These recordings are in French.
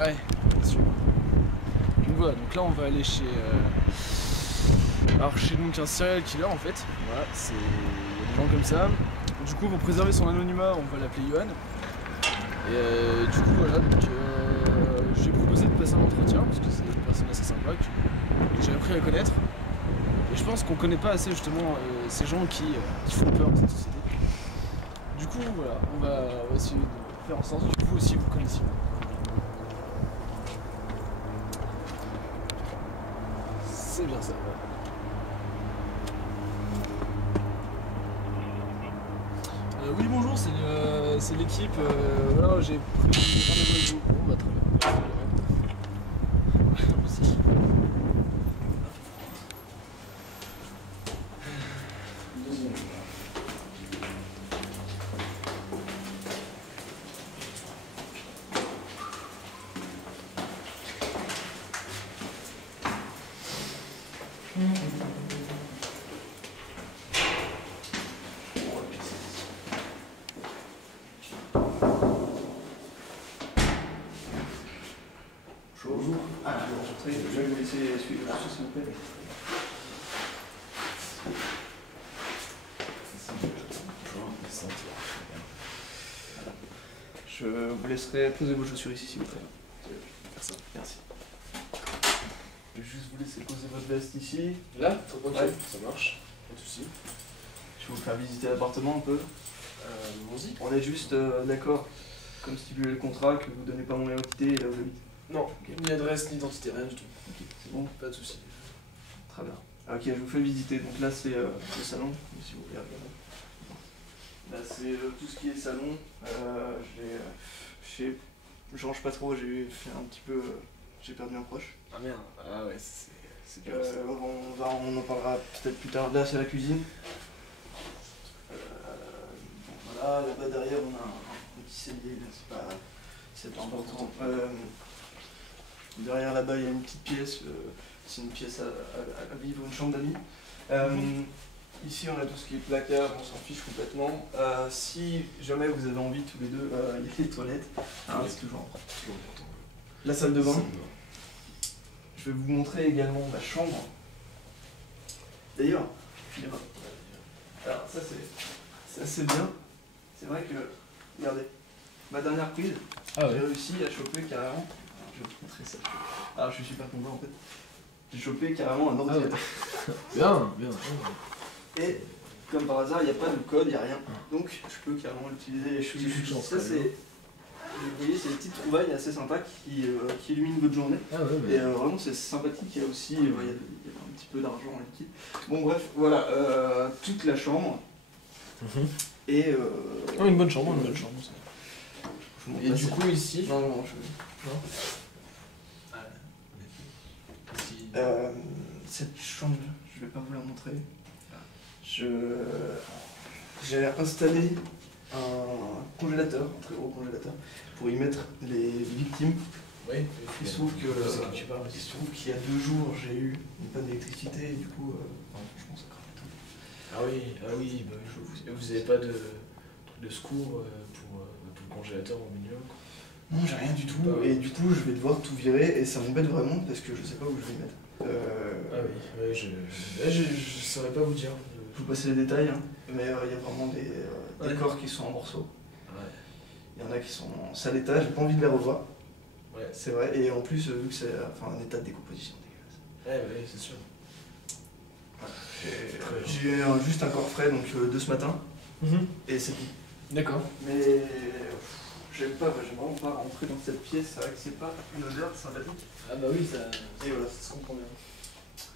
Ouais, bien sûr. Donc voilà, donc là on va aller chez... Alors chez donc un serial killer en fait. Voilà, il y a des gens comme ça. Du coup pour préserver son anonymat, on va l'appeler Johan. Et du coup voilà, donc j'ai proposé de passer un entretien parce que c'est une personne assez sympa que j'ai appris à connaître. Et je pense qu'on connaît pas assez justement ces gens qui font peur dans cette société. Du coup voilà, on va essayer de faire en sorte que vous aussi vous connaissiez. C'est bien ça, voilà. Oui bonjour, c'est l'équipe, voilà j'ai pris rendez-vous avec vous. Bon bah très bien. Merci. Bonjour. Ah, je vais vous laisser suivre le monsieur, s'il vous plaît. Je vous laisserai poser vos chaussures ici, s'il vous plaît. Faire ça. Merci. Je vais juste vous laisser poser votre veste ici. Là, ok, ouais. Ça marche, pas de soucis. Je vais vous faire visiter l'appartement un peu. Allons-y. On est juste d'accord, comme stipulé le contrat, que vous ne donnez pas mon identité et là où j'habite. Non, okay. Ni adresse, ni identité, rien du tout. Ok, c'est bon. Pas de soucis. Très bien. Ok, je vous fais visiter. Donc là, c'est le salon, si vous voulez regarder. Là, c'est tout ce qui est salon. Je change pas trop, j'ai fait un petit peu. J'ai perdu un proche. Ah merde, ah ouais, c'est dur. On en parlera peut-être plus tard. Là, c'est la cuisine. Voilà, là-bas derrière, on a un petit cellier. C'est pas important. Derrière là-bas, il y a une petite pièce. C'est une pièce à vivre, une chambre d'amis. Ici, on a tout ce qui est placard, on s'en fiche complètement. Si jamais vous avez envie tous les deux, il y a les toilettes. Ah, c'est toujours important. La salle de bain. Je vais vous montrer également la chambre. D'ailleurs, alors ça c'est bien. C'est vrai que, regardez, ma dernière prise, j'ai réussi à choper carrément. Alors, je vais vous montrer ça. Alors je suis super content en fait. J'ai chopé carrément un ordinateur. Bien. Et comme par hasard, il n'y a pas de code, il n'y a rien. Donc je peux carrément l'utiliser. Ça c'est. Vous voyez, c'est des petites trouvailles assez sympas qui illuminent votre journée. Et vraiment c'est sympathique. Il y a aussi il y a un petit peu d'argent en liquide. Bon bref, voilà, toute la chambre. Et une bonne chambre, Et du coup ici. Non. Cette chambre, je vais pas vous la montrer. J'ai installé un congélateur, un très gros congélateur, pour y mettre les victimes. Oui. Il se trouve qu'il y a 2 jours, j'ai eu une panne d'électricité et du coup, franchement, ça crame tout. Ah oui, bah, vous avez pas de truc de secours pour le congélateur au milieu? Non, j'ai rien du tout. Et du coup, je vais devoir tout virer et ça m'embête vraiment parce que je sais pas où je vais le mettre. Ah oui, je saurais pas vous dire. Je vous passer les détails, hein, mais il y a vraiment des corps qui sont en morceaux. Il y en a qui sont en sale état, j'ai pas envie de les revoir. Ouais. C'est vrai, et en plus, vu que c'est un état de décomposition dégueulasse. Ouais, c'est sûr. J'ai juste un corps frais donc de ce matin, et c'est tout. D'accord. Mais j'aime vraiment pas rentrer dans cette pièce, c'est vrai que c'est pas une odeur sympathique. Ah bah oui, ça se comprend bien.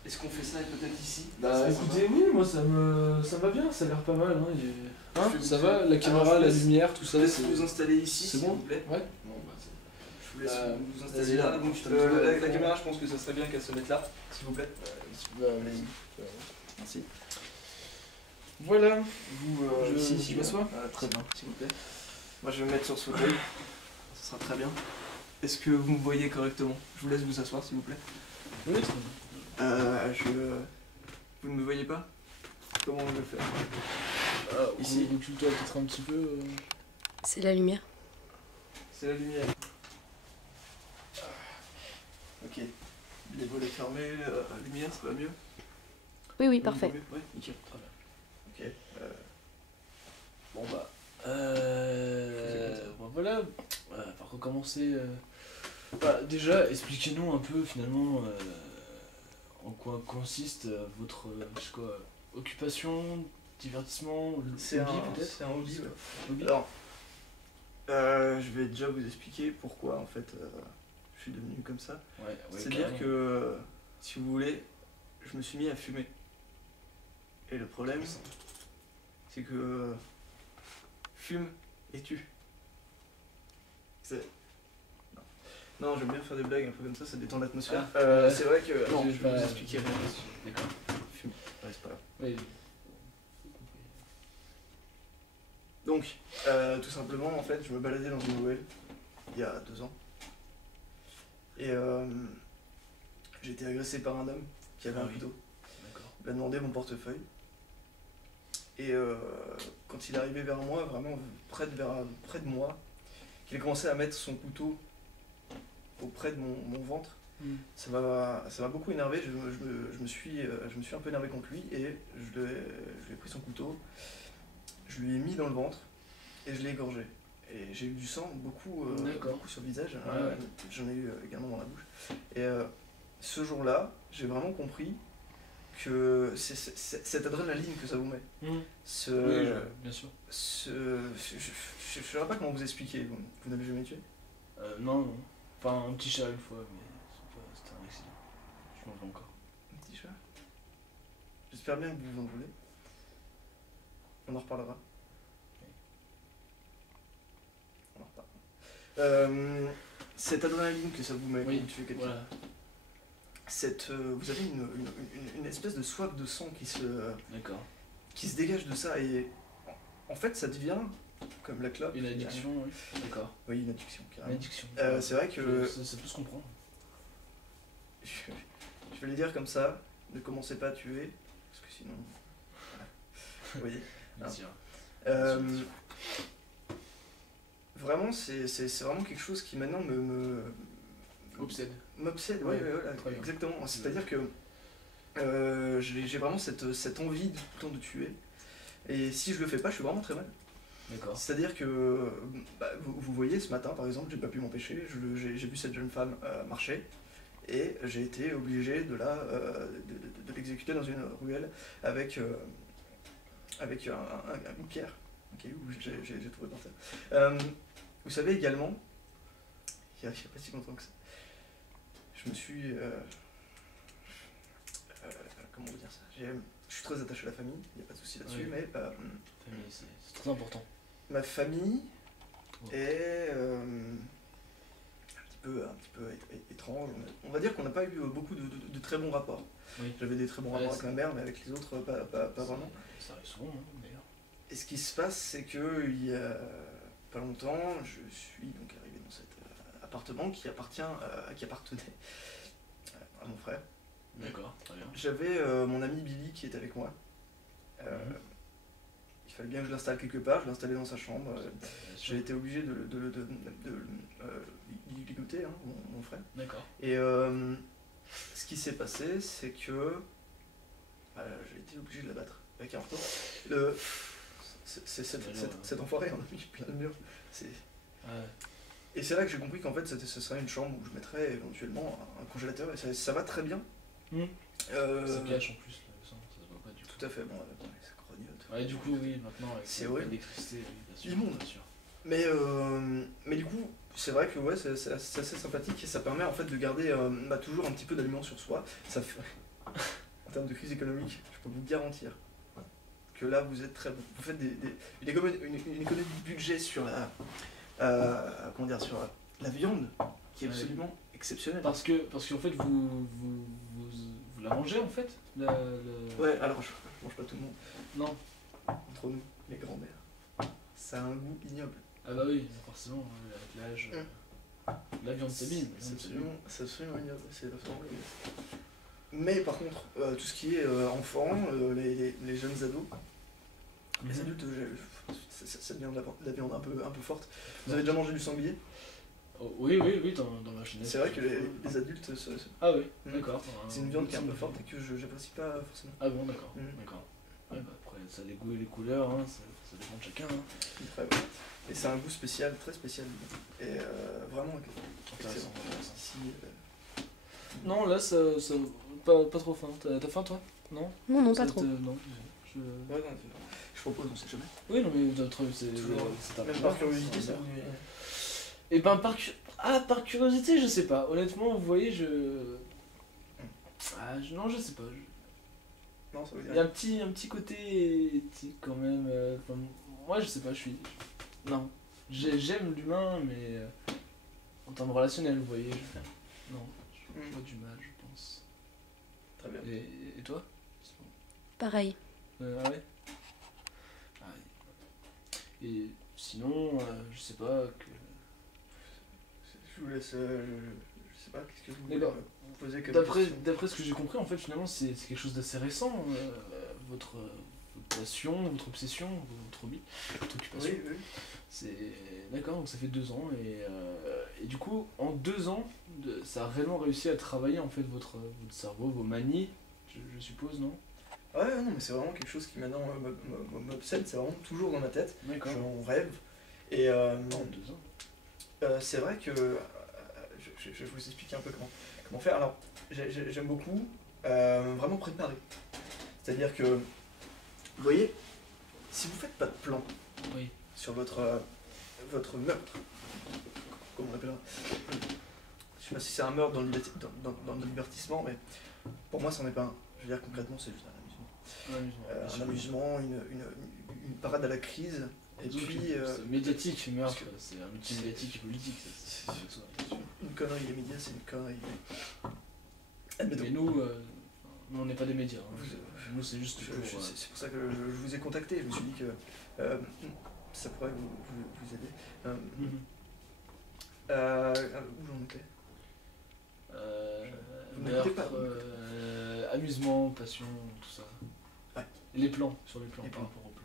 Est-ce qu'on fait ça peut-être ici? Bah écoutez, oui, moi ça va bien, ça a l'air pas mal. Ça va, la caméra, la lumière, tout ça. Je vais vous installer ici, c'est s'il bon? vous plaît. Ouais. Bon, bah, je vous laisse vous installer là. Donc, la caméra, je pense que ça serait bien qu'elle se mette là, s'il vous plaît. Merci. Voilà. Vous, je m'assois? Très bien, s'il vous plaît. Moi, je vais me mettre sur ce fauteuil. Ça sera très bien. Est-ce que vous me voyez correctement? Je vous laisse vous asseoir, s'il vous plaît. Oui, très bien. Vous ne me voyez pas? Comment on le faire? Ici. Recule-toi peut-être un petit peu. C'est la lumière. C'est la lumière. Les volets fermés, lumière, ça va mieux? Oui, oui, parfait. Ouais, nickel, très bien. Ok. Bon bah, bon, voilà, par recommencer. Bah, déjà, expliquez-nous un peu finalement en quoi consiste votre je sais quoi, occupation, divertissement, C'est hobby un, peut-être. c'est un hobby, ouais. Hobby. Alors, je vais déjà vous expliquer pourquoi en fait je suis devenu comme ça. Ouais, C'est-à-dire carrément. que, si vous voulez, je me suis mis à fumer. Et le problème, c'est que fume et tue. C'est... Non, j'aime bien faire des blagues un peu comme ça détend l'atmosphère. C'est vrai que Non, je vais pas- vous expliquer. D'accord. Fume. Ouais, c'est pas grave. Oui. Donc, tout simplement, en fait, je me baladais dans une ruelle il y a 2 ans. Et j'ai été agressé par un homme qui avait Ah un oui. couteau. D'accord. Il m'a demandé mon portefeuille. Et quand il est arrivé vers moi, vraiment près de moi, qu'il a commencé à mettre son couteau auprès de mon ventre, ça m'a beaucoup énervé. Je me suis un peu énervé contre lui et je lui ai pris son couteau, je lui ai mis dans le ventre et je l'ai égorgé. Et j'ai eu du sang, beaucoup sur le visage, Ouais. j'en ai eu également dans la bouche. Et ce jour-là, j'ai vraiment compris que c'est cette adrénaline que ça vous met. Oui, bien sûr. Je ne saurais pas comment vous expliquer, vous n'avez jamais tué? Non, non. Enfin, un petit chat une fois, mais c'était un accident. Je m'en veux encore. Un petit chat? J'espère bien que vous en voulez. On en reparlera. On en reparlera. Cette adrénaline que ça vous met Oui, quand vous tuez quelqu'un, voilà. vous avez une espèce de soif de sang D'accord. qui se dégage de ça et en fait ça devient comme la clope. Une addiction, oui. D'accord. Oui, une addiction Une carrément. addiction. C'est vrai que Ça peut se comprendre. je vais le dire comme ça, ne commencez pas à tuer, parce que sinon... Voilà. Vous voyez. Bien sûr. Euh, Vraiment, c'est vraiment quelque chose qui maintenant Obsède. m'obsède. Ouais, Ouais, voilà, très bien. exactement. C'est-à-dire que j'ai vraiment cette envie tout le temps de tuer. Et si je le fais pas, je suis vraiment très mal. D'accord. C'est-à-dire que, vous voyez, ce matin par exemple, j'ai pas pu m'empêcher, j'ai vu cette jeune femme marcher, et j'ai été obligé de l'exécuter dans une ruelle avec une pierre, un caillou que j'ai trouvé par terre. Vous savez également, il y a pas si longtemps que ça, je me suis... comment vous dire ça? Je suis très attaché à la famille, il n'y a pas de souci là-dessus, Oui. mais Famille, c'est très important. ma famille Ouais. est un petit peu étrange. On va dire qu'on n'a pas eu beaucoup de très bons rapports. Oui. J'avais des très bons Ouais, rapports avec c'est- ma mère, mais avec les autres, pas vraiment. Ça arrive souvent, hein, d'ailleurs. Et ce qui se passe, c'est que il y a pas longtemps, je suis donc arrivé dans cet appartement qui appartenait à mon frère. D'accord, très bien. J'avais mon ami Billy qui était avec moi. Mhm. Il fallait bien que je l'installe quelque part, je l'ai installé dans sa chambre. Bien J'ai sûr. été obligé de ligoter, hein, mon frère. D'accord. Et ce qui s'est passé, c'est que j'ai été obligé de la battre avec un marteau. Cet enfoiré en a mis plein de murs. Ouais. Et c'est là que j'ai compris qu'en fait ce serait une chambre où je mettrais éventuellement un congélateur et ça va très bien. Ça Euh, cache en plus le sang, ça se voit pas du tout. Tout à fait, bon, ça grognote. Ouais, du coup, oui, maintenant, avec C'est horrible. l'électricité, oui, bien sûr. Immonde. Bien sûr. Mais du coup, c'est vrai que ouais, c'est assez sympathique et ça permet en fait de garder toujours un petit peu d'aliments sur soi. Ça fait... En termes de crise économique, je peux vous garantir que là vous êtes très bon. Vous faites une économie de budget sur comment dire, sur la viande qui est Ouais. absolument exceptionnelle. Parce qu'en fait, vous la mangez, en fait Ouais, alors je mange pas tout le monde. Non. Entre nous, les grands-mères, ça a un goût ignoble. Ah bah oui, forcément, avec l'âge, la viande s'abîme. C'est absolument ignoble, c'est absolument ignoble. Mais par contre, tout ce qui est enfants, les jeunes ados, les adultes, ça devient de la viande un peu forte. Vous avez déjà mangé du sanglier? Oh, oui, oui, oui, dans la chaîne. C'est vrai que les adultes, Ah oui, Mm. d'accord. c'est une viande qui est un peu forte et que j'apprécie pas forcément. Ah bon, d'accord. Mm. D'accord. Ouais, bah, après, ça les goûts et les couleurs, hein, ça dépend de chacun. Hein. Après, ouais. Et c'est un goût spécial, très spécial. Et vraiment Intéressant, excellent. intéressant. Ici, Non, là, pas trop faim. T'as faim, toi? Non? Non, non, pas Ça trop. non, je... ouais, non, je propose, on sait jamais. Oui, non, mais c'est Toujours. c'est un Même peu par rare, curiosité, c'est ça un vous. Et ben par curiosité, je sais pas. Honnêtement, vous voyez, non, je sais pas. Non, ça veut Il y a dire. un petit côté éthique quand même. Enfin, moi, je sais pas, je suis. Non. J'aime l'humain, mais en termes relationnels, vous voyez. Non, je vois du mal, je pense. Très bien. Et toi? Pareil. Ah ouais? Ah ouais. Et sinon, je sais pas. Je vous laisse. Je sais pas, qu'est-ce que vous voulez D'accord. vous poser comme D'après question. ce que j'ai compris, en fait, finalement, c'est quelque chose d'assez récent. Votre passion, votre obsession, votre hobby, votre occupation. Oui, oui. C'est d'accord, donc ça fait 2 ans et du coup en 2 ans ça a réellement réussi à travailler en fait votre cerveau, vos manies, je suppose, non? Ouais, non, mais c'est vraiment quelque chose qui maintenant m'obsède, c'est vraiment toujours dans ma tête. D'accord. J'en rêve. Et En 2 ans. c'est vrai que. Je vais vous expliquer un peu comment faire. Alors, j'aime beaucoup vraiment préparer. C'est-à-dire que, vous voyez, si vous faites pas de plan Oui. sur votre meurtre, comment on l'appellera, je sais pas si c'est un meurtre dans le divertissement, mais pour moi, c'en est pas un. Je veux dire, concrètement, c'est juste un amusement. Un amusement, une parade à la crise. Et Donc, puis, c'est médiatique, meurtre, parce c'est un outil médiatique et politique. Ça. une connerie, les médias, c'est une connerie. Mais nous, on n'est pas des médias. Hein. Vous- Nous, c'est juste pour. C'est pour ça que je vous ai contacté. Je me suis dit que ça pourrait vous aider. Mhm. Où j'en étais? Vous n'écoutez pas, amusement, passion, tout ça. Ouais. Les plans, sur les plans, Les par plans. rapport aux plans.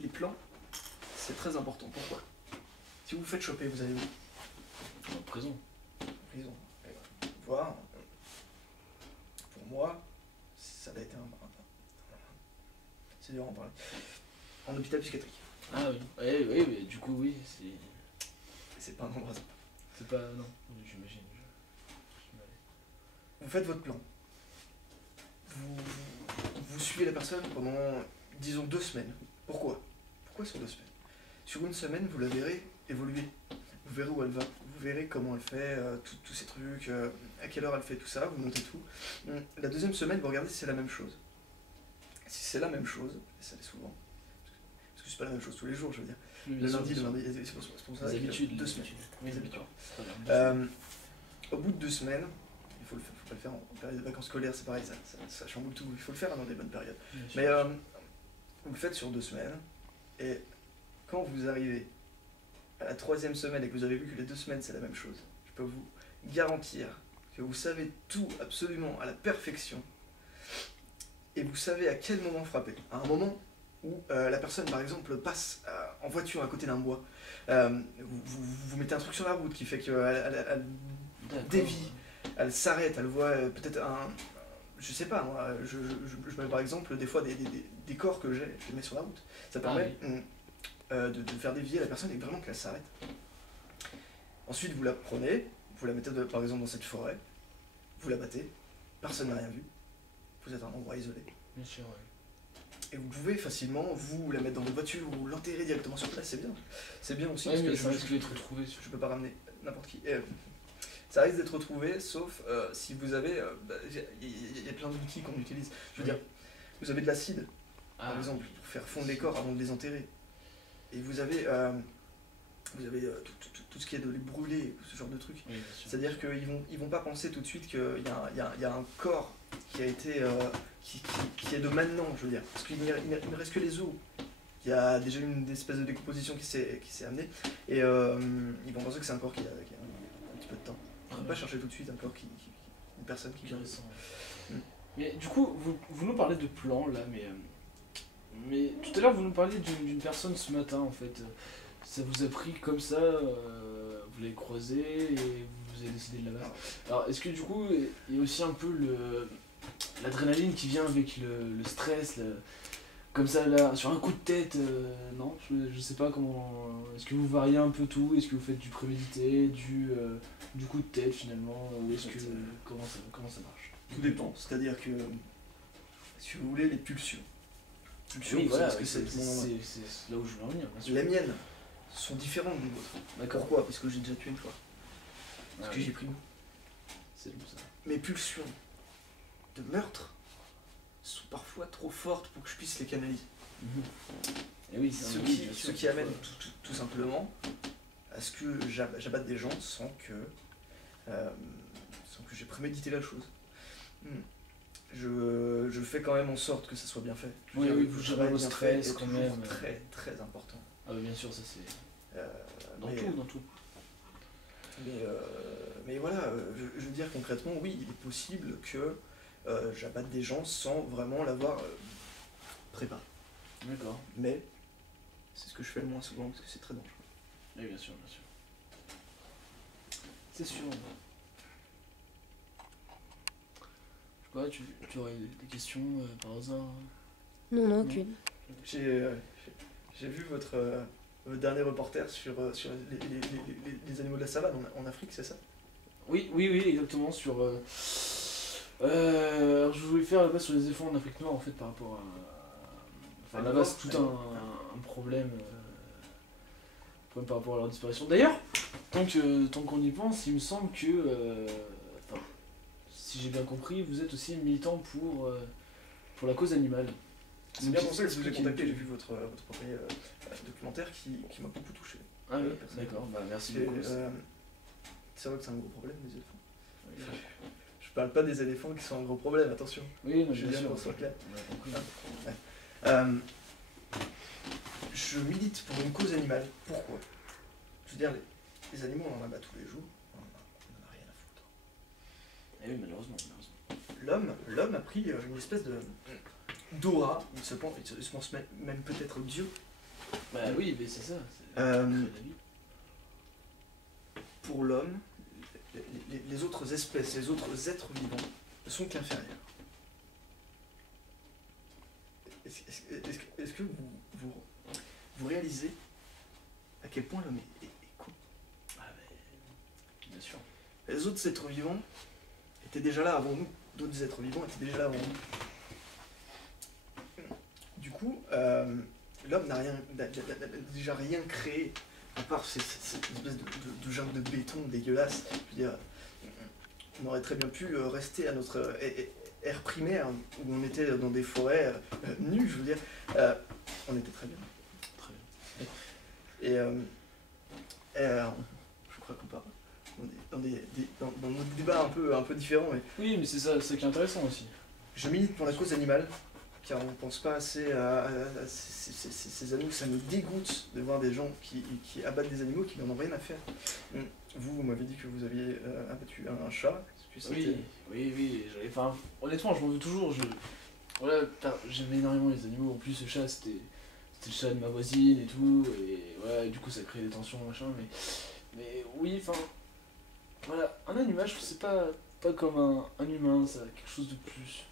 Les plans, c'est très important. Pourquoi? Si vous vous faites choper, vous allez où? En prison. En prison. Voir. Pour moi, ça a été c'est dur à en parler. En hôpital psychiatrique. Ah oui, oui, mais du coup, oui, C'est pas un endroit sympa. c'est pas. Non, j'imagine. Vous faites votre plan. Vous suivez la personne pendant, disons, 2 semaines. Pourquoi? Pourquoi sur 2 semaines? Sur une semaine, vous la verrez évoluer. Vous verrez où elle va. Vous verrez comment elle fait, tous ces trucs, à quelle heure elle fait tout ça, vous montez tout. La deuxième semaine, vous regardez si c'est la même chose. Si c'est la même chose, et ça l'est souvent, parce que c'est pas la même chose tous les jours, je veux dire. Le lundi, c'est pour ça Les qu'il y a habitudes. 2 semaines. Oui, Les habitudes. habitudes. Au bout de 2 semaines, faut pas le faire en période de vacances scolaires, c'est pareil, ça chamboule tout, il faut le faire dans des bonnes périodes. Mais vous le faites sur 2 semaines, et quand vous arrivez à la 3e semaine et que vous avez vu que les 2 semaines c'est la même chose, je peux vous garantir que vous savez tout absolument à la perfection, et vous savez à quel moment frapper. À un moment où la personne par exemple passe en voiture à côté d'un bois, vous mettez un truc sur la route qui fait qu'elle dévie, elle s'arrête, elle voit peut-être je sais pas moi, je mets par exemple des fois des corps que je les mets sur la route. Ça permet de faire dévier la personne et vraiment qu'elle s'arrête. Ensuite vous la prenez, vous la mettez par exemple dans cette forêt, vous la battez, personne n'a rien vu, vous êtes à un endroit isolé. Bien sûr, ouais. Et vous pouvez facilement vous la mettre dans votre voiture ou l'enterrer directement sur place, c'est bien. C'est bien aussi Ouais, mais parce ça que risque d'être retrouvé. je peux pas ramener n'importe qui. Ça risque d'être retrouvé, sauf si vous avez. Il y a plein d'outils qu'on utilise. Je veux dire, vous avez de l'acide, par exemple, pour faire fondre les corps avant de les enterrer. Et vous avez tout ce qui est de les brûler, ce genre de trucs. Oui, c'est-à-dire qu'ils vont pas penser tout de suite qu'il y a un corps qui a été qui est de maintenant, je veux dire, parce qu'il ne reste que les os. Il y a déjà une espèce de décomposition qui s'est amenée, et ils vont penser que c'est un corps qui a un petit peu de temps. On ne va pas chercher tout de suite un corps une personne qui vient. Mais du coup, vous nous parlez de plans là, mais tout à l'heure vous nous parliez d'une personne ce matin en fait. ça vous a pris comme ça, vous l'avez croisé et vous avez décidé de l'abattre. Alors est-ce que du coup il y a aussi un peu l'adrénaline qui vient avec le stress, comme ça là, sur un coup de tête, non, je sais pas comment. Est-ce que vous variez un peu tout? Est-ce que vous faites du prémédité, du coup de tête finalement? Ou est-ce que. Comment ça marche? Tout dépend, c'est-à-dire que si vous voulez les pulsions. Oui, voilà, parce que c'est là où je veux en venir, bien sûr. les miennes sont différentes des vôtres. D'accord. Pourquoi? Parce que j'ai déjà tué une fois. Parce que j'ai pris goût. C'est bon ça. Mes pulsions de meurtre sont parfois trop fortes pour que je puisse les canaliser. Et oui, Ce qui amène tout simplement à ce que j'abatte des gens sans que j'ai prémédité la chose. Je fais quand même en sorte que ça soit bien fait. Oui, vous gérez le stress quand même. Très très important. Ah bah bien sûr, ça c'est... Dans tout. Mais voilà, je veux dire concrètement, oui, il est possible que j'abatte des gens sans vraiment l'avoir préparé. D'accord. Mais c'est ce que je fais le moins souvent parce que c'est très dangereux. Oui, bien sûr, bien sûr. C'est sûr. Je sais pas, tu aurais des questions par hasard? Non, aucune. J'ai vu votre dernier reporter sur les animaux de la savane en Afrique, c'est ça? Oui, exactement, sur... alors je voulais faire là-bas sur les éléphants en Afrique noire en fait par rapport à... Enfin là-bas c'est tout un problème, par rapport à leur disparition. D'ailleurs, tant qu'on y pense, il me semble que... Enfin, si j'ai bien compris, vous êtes aussi militant pour la cause animale. C'est bien pour ça que je vous ai contacté, j'ai vu votre premier documentaire qui m'a beaucoup touché. Ah oui, d'accord, bah merci beaucoup. C'est vrai que c'est un gros problème, les éléphants. Oui. Je parle pas des éléphants qui sont un gros problème, attention. Oui, non, je bien sûr. Qu'on soit clair. Ouais. Je milite pour une cause animale. Pourquoi? Je veux dire, les animaux, on en abat tous les jours, on en a rien à foutre. Eh oui, malheureusement. L'homme a pris une espèce d'aura, il se pense même peut-être Dieu. Bah oui, mais c'est ça. Pour l'homme, les autres espèces, les autres êtres vivants ne sont qu'inférieurs. Est-ce que vous réalisez à quel point l'homme est con? Ah mais, bien sûr. Les autres êtres vivants étaient déjà là avant nous. D'autres êtres vivants étaient déjà là avant nous. Du coup, l'homme n'a déjà rien créé, à part cette espèce de jungle de béton dégueulasse. Je veux dire, on aurait très bien pu rester à notre ère primaire, où on était dans des forêts nues, je veux dire. On était très bien. Très bien. Je crois qu'on part dans des débats un peu différents. Mais oui, mais c'est ça, c'est qui est intéressant aussi. je milite pour la cause animale, car on ne pense pas assez à ces animaux. Ça me dégoûte de voir des gens qui abattent des animaux qui n'en ont rien à faire. Vous m'avez dit que vous aviez abattu un chat. Oui. Enfin, honnêtement, je m'en veux toujours. Voilà, j'aimais énormément les animaux. En plus, ce chat, c'était le chat de ma voisine et tout. Et ouais, du coup, ça crée des tensions, machin. Mais oui, enfin, voilà, un animal, je trouve que c'est pas comme un humain, ça a quelque chose de plus.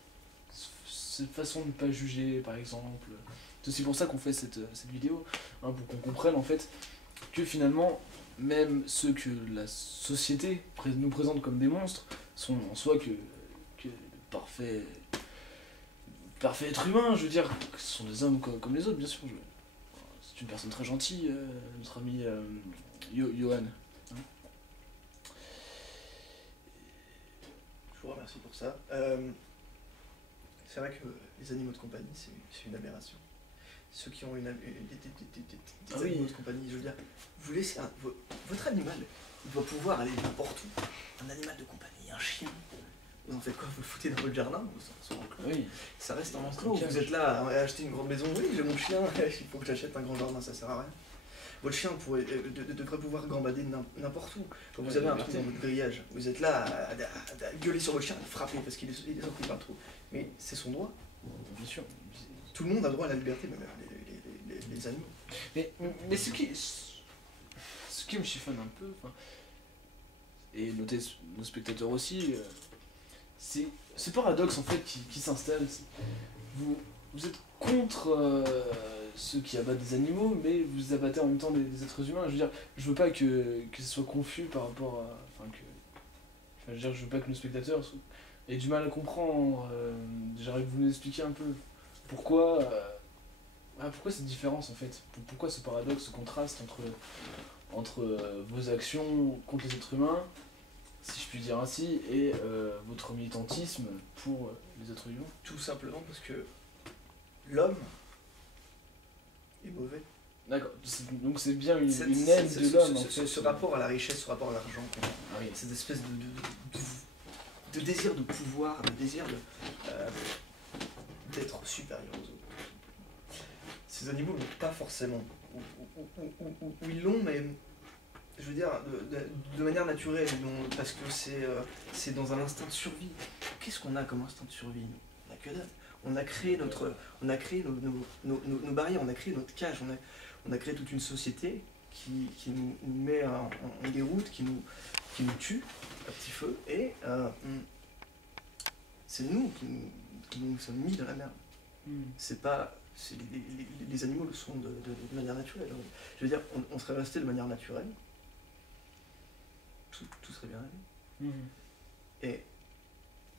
Cette façon de ne pas juger, par exemple. C'est aussi pour ça qu'on fait cette vidéo, hein, pour qu'on comprenne en fait que finalement, même ceux que la société nous présente comme des monstres sont en soi que de parfaits êtres humains, je veux dire, ce sont des hommes comme les autres, bien sûr. C'est une personne très gentille, notre ami Johan. Hein. Je vous remercie pour ça. C'est vrai que les animaux de compagnie, c'est une aberration. Ceux qui ont des animaux de compagnie, je veux dire, vous laissez votre animal, il doit pouvoir aller n'importe où. Un animal de compagnie, un chien. Vous en faites quoi? Vous le foutez dans votre jardin? Oui. Ça reste en enclos. Vous êtes là à acheter une grande maison. Oui, j'ai mon chien, il faut que j'achète un grand jardin, ça sert à rien. Votre chien devrait pouvoir gambader n'importe où. Quand vous avez un trou dans votre grillage, vous êtes là à gueuler sur votre chien, à le frapper parce qu'il est occupé par le trou. Mais c'est son droit. Bien sûr. Tout le monde a le droit à la liberté, même les animaux. Mais ce qui... qui me chiffonne un peu, enfin, et nos spectateurs aussi, c'est ce paradoxe en fait qui s'installe. Vous êtes contre ceux qui abattent des animaux, mais vous abattez en même temps des êtres humains. Je veux dire, je veux pas que ce soit confus par rapport à. Je veux dire, je veux pas que nos spectateurs aient du mal à comprendre. J'aimerais que vous nous expliquiez un peu pourquoi cette différence en fait. Pourquoi ce paradoxe, ce contraste entre vos actions contre les êtres humains, si je puis dire ainsi, et votre militantisme pour les êtres humains. Tout simplement parce que l'homme est mauvais. D'accord, donc c'est bien une haine de l'homme en fait. Ce rapport à la richesse, ce rapport à l'argent, Ah oui. cette espèce de désir de pouvoir, de désir d'être supérieur aux autres. Ces animaux n'ont pas forcément, ou ils l'ont, mais je veux dire, de manière naturelle, parce que c'est dans un instinct de survie. Qu'est-ce qu'on a comme instinct de survie, nous? On n'a que dalle. On a créé nos barrières, on a créé notre cage, on a créé toute une société qui nous met en déroute, qui nous tue à petit feu, et c'est nous qui nous sommes mis dans la merde. C'est pas... Les animaux le sont de manière naturelle. Je veux dire, on serait resté de manière naturelle, tout serait bien allé. Et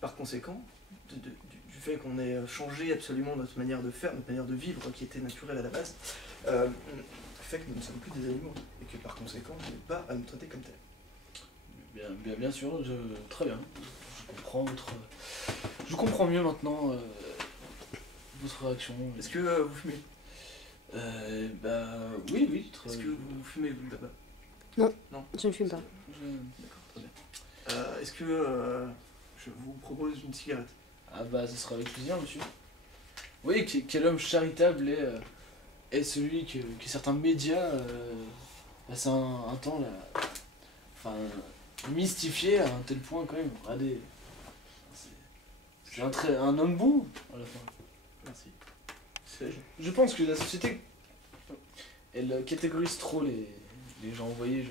par conséquent, du fait qu'on ait changé absolument notre manière de faire, notre manière de vivre, qui était naturelle à la base, fait que nous ne sommes plus des animaux, et que par conséquent, on n'est pas à nous traiter comme tels. Bien sûr, très bien. Je comprends mieux maintenant votre réaction. Est-ce que vous fumez? Oui, très Est-ce que vous fumez, vous, là-bas? Non, je ne fume pas. D'accord, très bien. Est-ce que je vous propose une cigarette? Ah bah, ce sera avec plaisir, monsieur. Oui, quel homme charitable est celui que certains médias passent un temps là, enfin, mystifié à un tel point quand même. Regardez, c'est un homme bon à la fin. Merci. Je pense que la société, elle catégorise trop les gens. Vous voyez,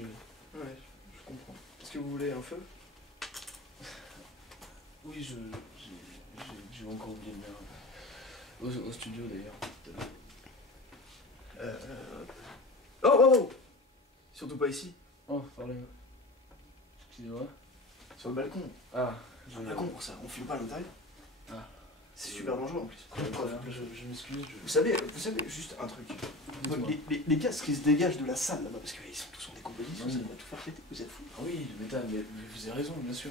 Ouais, je comprends. Est-ce que vous voulez un feu? Oui, j'ai encore oublié le mien. Au studio d'ailleurs. Oh! Surtout pas ici. Oh, pardon. Excusez-moi. Sur le balcon. Ah, Sur le balcon pour ça, on fume pas à l'intérieur. Ah. C'est super dangereux en plus. Je m'excuse. Vous savez juste un truc. Les gaz qui se dégagent de la salle là-bas, parce qu'ils sont tous en décomposition, ça va tout faire péter, vous êtes fous. Ah oui, le métal, mais vous avez raison, bien sûr.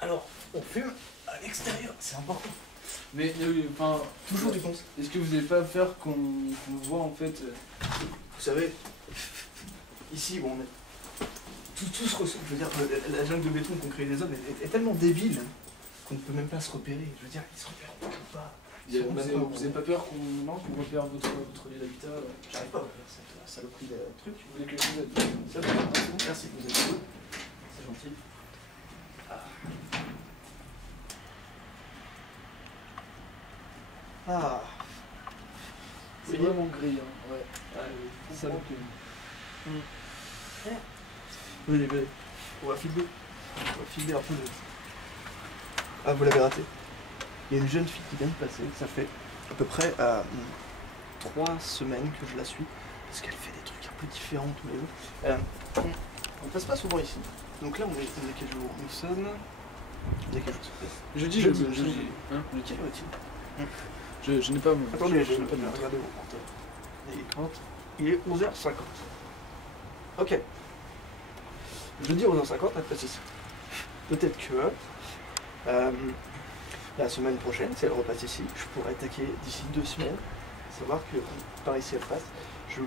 Alors, on fume à l'extérieur, c'est important. Mais, enfin, Toujours du pense. est-ce que vous n'allez pas faire qu'on voit en fait Vous savez, ici, bon, on est... Tout se ressent. Je veux dire, la jungle de béton qu'ont créé les hommes est tellement débile qu'on ne peut même pas se repérer. Je veux dire, ils se repèrent pas. Vous avez pas peur qu'on repère votre lieu d'habitat J'arrive pas à faire cette saloperie de truc. Vous voulez que je vous aide? Ça va, merci, vous êtes heureux. C'est gentil. Ah. C'est vraiment gris, hein. Ouais. Ça va. Venez. On va filmer un peu de... Ah, vous l'avez raté. Il y a une jeune fille qui vient de passer, ça fait à peu près 3 semaines que je la suis, parce qu'elle fait des trucs un peu différents tous les jours. On passe pas souvent ici. Donc là, on est quel jour? Nous sommes... Il y a quel jour s'il vous plaît? Jeudi. Hein? Quelle heure est-il? Je n'ai pas mon... Attendez, je n'ai pas de notes. Regardez vos compteurs. Il est 11h50. Ok. Jeudi 11h50, elle passe ici. Peut-être que la semaine prochaine, si elle repasse ici, je pourrais attaquer d'ici 2 semaines. Savoir que par ici elle passe. Je ne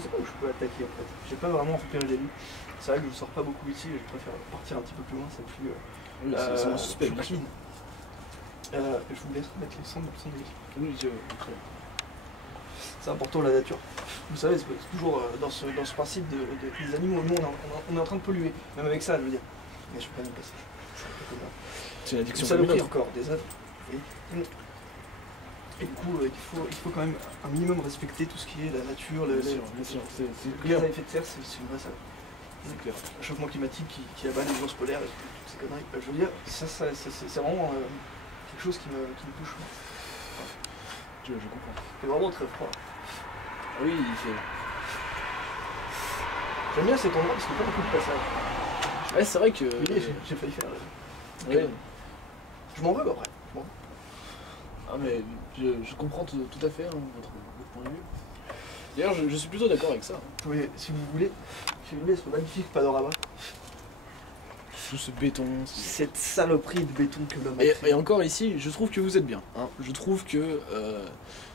sais pas où je peux attaquer en fait. J'ai pas vraiment repéré les lieux. C'est vrai que je ne sors pas beaucoup ici, je préfère partir un petit peu plus loin, c'est plus. C'est un suspect, plus bien sûr. clean. Je vous laisse mettre les cendres dans le sandwich. Oui, après. C'est important la nature. Vous savez, c'est toujours dans ce principe des animaux. Nous, on est en train de polluer, même avec ça, je veux dire. Mais je peux pas même passer. C'est un peu comme C'est une addiction. ça le notre corps, des êtres. Et du coup, il faut quand même un minimum respecter tout ce qui est la nature, Bien sûr, c'est les clair. gaz à effet de serre, c'est une vraie salle. C'est clair. Le réchauffement climatique qui abat les ours polaires et toutes ces conneries. Je veux dire, ça, c'est vraiment quelque chose qui me touche. Je comprends. C'est vraiment très froid. Ah oui, il fait. J'aime bien cet endroit parce qu'il n'y a pas beaucoup de passages. Ouais, c'est vrai que. Oui, j'ai failli faire. Ouais. Je m'en veux après. Je m'en veux. Ah, mais je comprends tout à fait hein, votre point de vue. D'ailleurs, je suis plutôt d'accord avec ça. Vous pouvez, si vous voulez, filmer ce magnifique panorama. Tout ce béton. Cette saloperie de béton que l'homme a Et créé. encore ici, je trouve que vous êtes bien. Hein. Je trouve que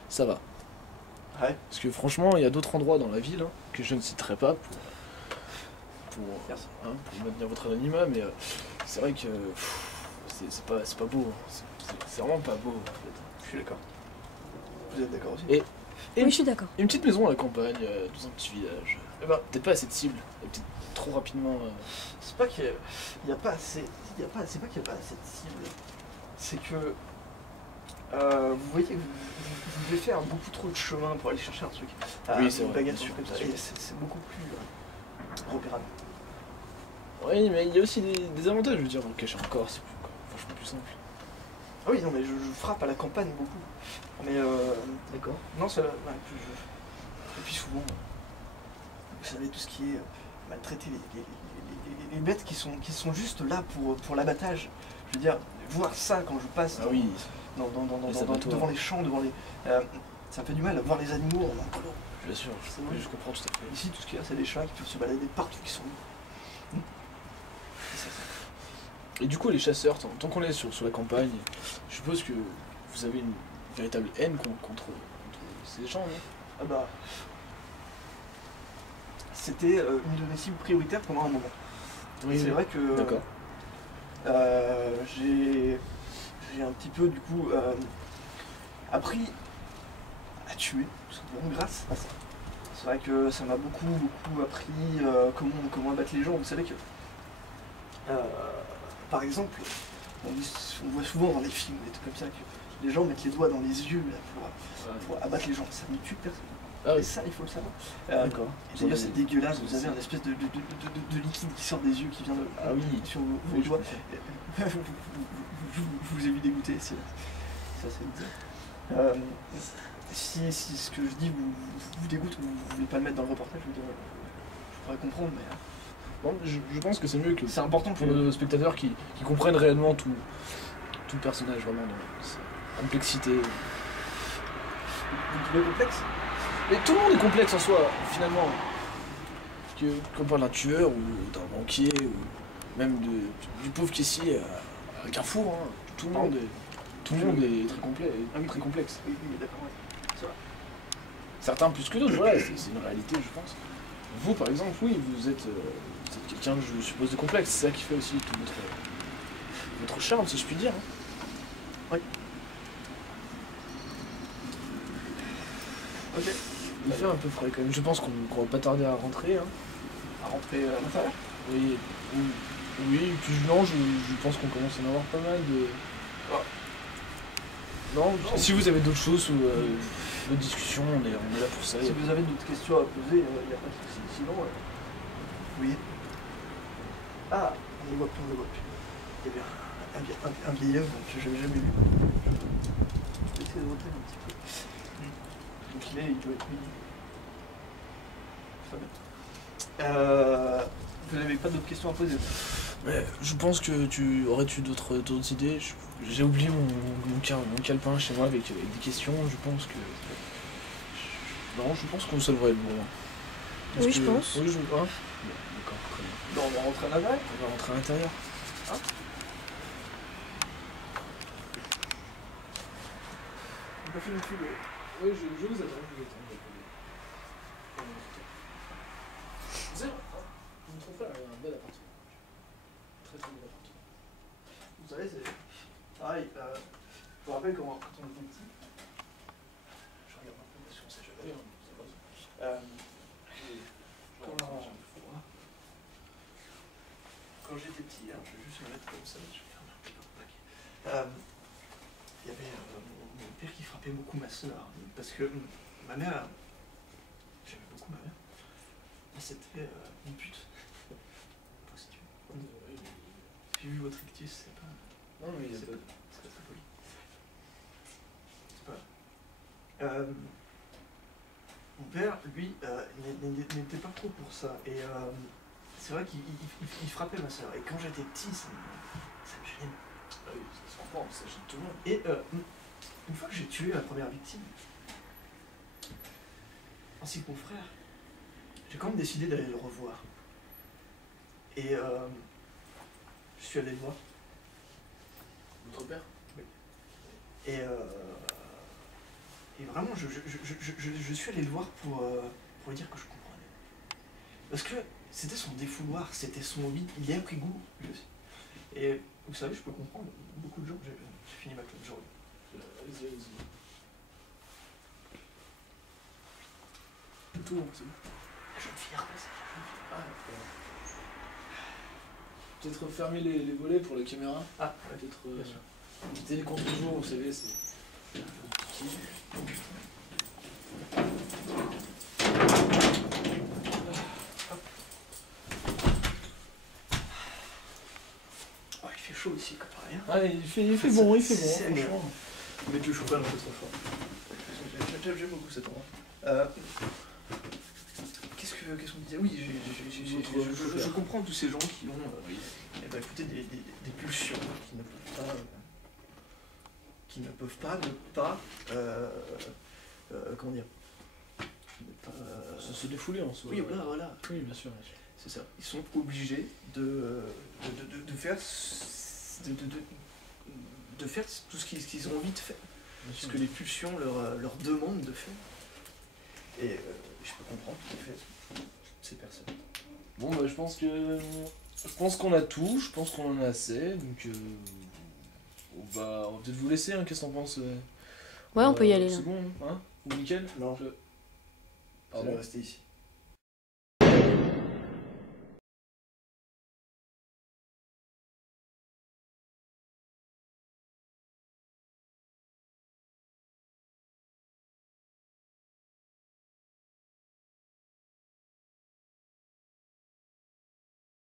ça va. Ouais. Parce que franchement, il y a d'autres endroits dans la ville hein, que je ne citerai pas pour maintenir votre anonymat, mais c'est vrai que c'est pas beau. C'est vraiment pas beau en fait. Je suis d'accord. Vous êtes d'accord aussi? Et Oui, je suis d'accord. une petite maison à la campagne, dans un petit village. Eh ben, Peut-être pas assez de cibles, et peut-être trop rapidement. c'est pas qu'il n'y a pas assez. C'est pas qu'il n'y a pas assez de cibles. C'est que. Vous voyez que vous devez faire beaucoup trop de chemin pour aller chercher un truc. Oui, c'est une vrai. baguette comme ça. Et c'est beaucoup plus repérable. Oui, mais il y a aussi des avantages, je veux dire, dans le cacher encore, c'est vachement plus simple. Ah oui, non, mais je frappe à la campagne beaucoup. Mais D'accord. non, ça. Ouais, et puis souvent, vous savez, tout ce qui est maltraiter les bêtes qui sont juste là pour l'abattage. Je veux dire, voir ça quand je passe Ah oui, devant les champs, devant les. Ça me fait du mal, voir les animaux en enclos. bien sûr, je comprends tout à fait. Ici, tout ce qu'il y a, c'est des chats qui peuvent se balader partout, qui sont. Et du coup, les chasseurs, tant qu'on est sur la campagne, je suppose que vous avez une véritable haine contre ces gens, non? Ah bah. C'était une de mes cibles prioritaires pendant un moment. C'est vrai que. D'accord. J'ai un petit peu, du coup, appris à tuer, tout simplement, grâce à ça. C'est vrai que ça m'a beaucoup appris comment abattre les gens. Vous savez que. Par exemple, on voit souvent dans les films, des trucs comme ça, que les gens mettent les doigts dans les yeux là, pour abattre les gens. Ça ne tue personne. Ah Et oui, ça, il faut le savoir. d'accord. Et d'ailleurs, c'est dégueulasse. Vous avez un espèce de liquide qui sort des yeux, qui vient Ah oui, sur vos doigts. Je vous ai vu dégoûter. Ça, c'est bizarre. Si ce que je dis vous dégoûte, vous ne voulez pas le mettre dans le reportage, je pourrais comprendre, mais. Bon, je pense que c'est mieux que C'est important pour nos spectateurs qui comprennent réellement tout le personnage, vraiment, dans sa complexité. Vous trouvez complexe? Mais tout le monde est complexe en soi, finalement. Parce que quand on parle d'un tueur ou d'un banquier, ou même du pauvre caissier à Carrefour, hein, tout le monde est très complet, très complexe. Oui, d'accord, ouais. C'est vrai. Certains plus que d'autres, voilà, c'est une réalité, je pense. Vous, par exemple, oui, vous êtes quelqu'un, je suppose, de complexe. C'est ça qui fait aussi tout votre charme, si je puis dire. Hein. Oui. Ok. Il fait un peu frais quand même. Je pense qu'on va pas tarder à rentrer. Hein. À rentrer à l'intérieur? Oui, oui, puis non, je pense qu'on commence à en avoir pas mal de. Ah. Non, si vous avez d'autres choses ou d'autres discussions, on est là pour ça. Si vous avez d'autres questions à poser, il n'y a pas de souci. Sinon, oui. Ah, on ne voit plus. Il y avait un vieil homme que je n'avais jamais vu. Je vais essayer de retenir un petit peu. Donc il doit être midi. Très bien. Vous n'avez pas d'autres questions à poser? Mais je pense que tu aurais-tu d'autres idées. J'ai oublié mon calepin chez moi avec des questions. Je pense que. Non, je pense que ça devrait être bon. Oui, je pense. Oui, Bon, d'accord, très bien. Bon, on va rentrer à l'intérieur. On va rentrer à l'intérieur. Hein? On n'a pas fait non plus le. Oui, je vous attends, Vous ne me trompez pas, il y a un bel appartement. Très très bel appartement. Vous savez, c'est pareil. Je me rappelle quand on était petit. Je regarde un peu parce qu'on sait jamais. Quand j'étais petit, je vais juste me mettre comme ça. Il y avait mon père qui frappait beaucoup ma soeur. Parce que ma mère, j'aimais beaucoup ma mère. C'était une pute. Prostituée. J'ai vu votre rictus, c'est pas. Non, mais c'est pas très poli. C'est pas. Mon père, lui, n'était pas trop pour ça. Et c'est vrai qu'il frappait ma soeur. Et quand j'étais petit, ça me gênait. Ah oui, ça se comprend, ça gêne tout le monde. Et une fois que j'ai tué ma première victime, ainsi que mon frère, j'ai quand même décidé d'aller le revoir. Et je suis allé le voir. Votre père? Oui. Et vraiment, je suis allé le voir pour lui dire que je comprenais. Parce que c'était son défouloir, c'était son hobby, il y a pris goût, lui aussi. Et vous savez, je peux comprendre, beaucoup de gens, j'ai fini ma clope, genre. Allez-y, allez-y. Tout, c'est bon. La jeune fille est repassée. Ah, d'accord. Peut-être fermer les volets pour la caméra. Ah, ouais. Peut-être Bien sûr. éviter les contre-jours, vous savez, c'est. Oh, il fait chaud ici, comme par rien. Ah, il fait bon, C'est franchement. Mettre le chauffage un peu trop fort. J'aime beaucoup cet endroit. Qu'est-ce qu'on disait? Oui, je comprends tous ces gens qui ont écoutez, des pulsions qui ne peuvent pas ne pas comment dire, Se défouler en soi. oui, voilà. Oui, bien sûr, bien sûr. C'est ça. Ils sont obligés de faire de faire tout ce qu'ils ont envie de faire. Bien sûr. Ce que les pulsions leur demandent de faire. Et je peux comprendre tout à fait ces personnes. Bon, bah, je pense qu'on a tout, je pense qu'on en a assez, donc on va peut-être vous laisser, hein, qu'est-ce que t'en penses? Ouais, on peut y aller, là. C'est bon, hein? Ou nickel? Non. Pardon. Rester ici.